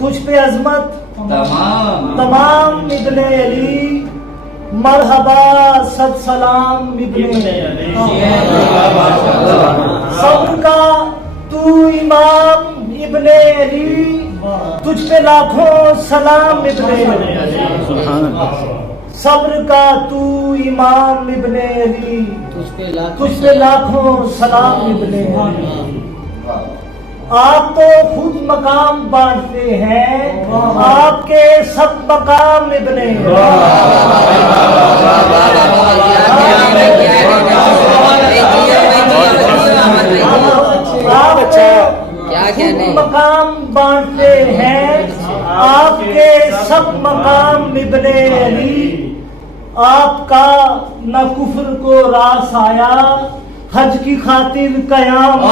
تجھ پہ عظمت تمام ابن علی، مرحبا سب سلام ابن علی، صبر کا تو امام ابن علی، تجھ پہ لاکھوں سلام ابن علی، صبر کا تو امام ابن علی، تجھ پہ لاکھوں سلام ابن علی۔ آپ تو خود مقام بانٹتے ہیں، آپ کے سب مقام ابن علی۔ آپ خود مقام بانٹتے ہیں، آپ کے سب مقام ابن علی۔ آپ کا نہ کفر کو راس آیا، حج کی خاطر قیام